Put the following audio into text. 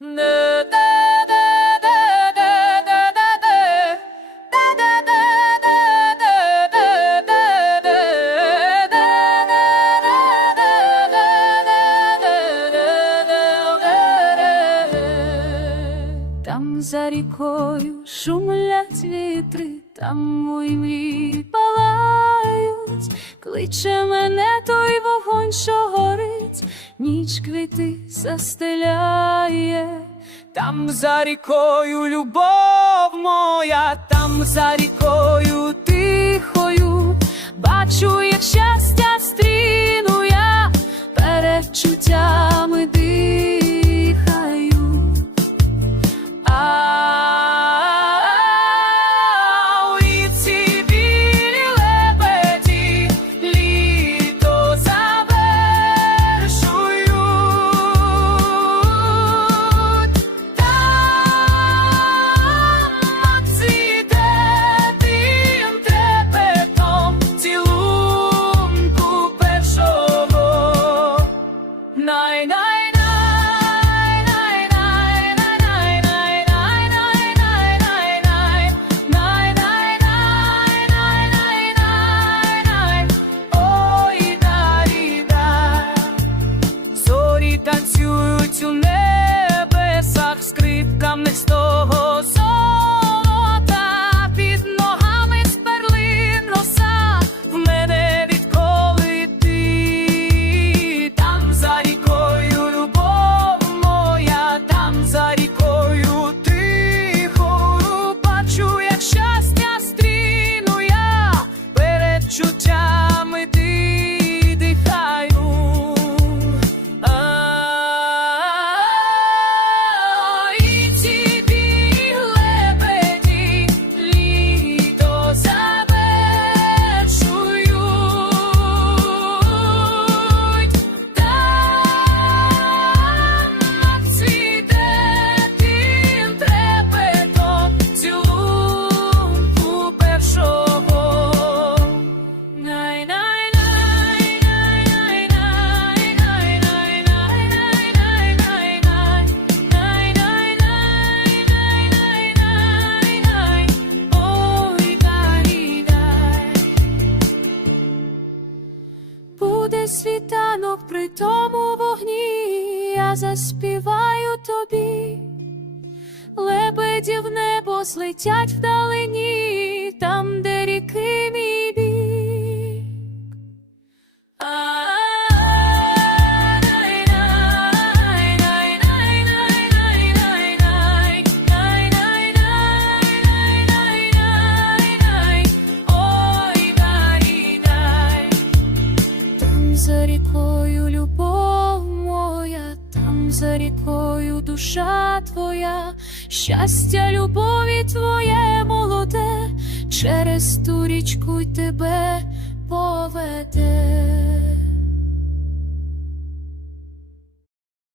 Там за рікою шумлять вітри, там мої мрії палають, кличе мене той вогонь, що ніч квіти застеляє. Там за рікою любов моя, там за рікою тихою, бачу, як щастя світанок при тому вогні, я заспіваю тобі. Лебеді в небо злетять вдалині, за рікою любов моя, там за рікою душа твоя, щастя, любові твоє молоде, через ту річку й тебе поведе.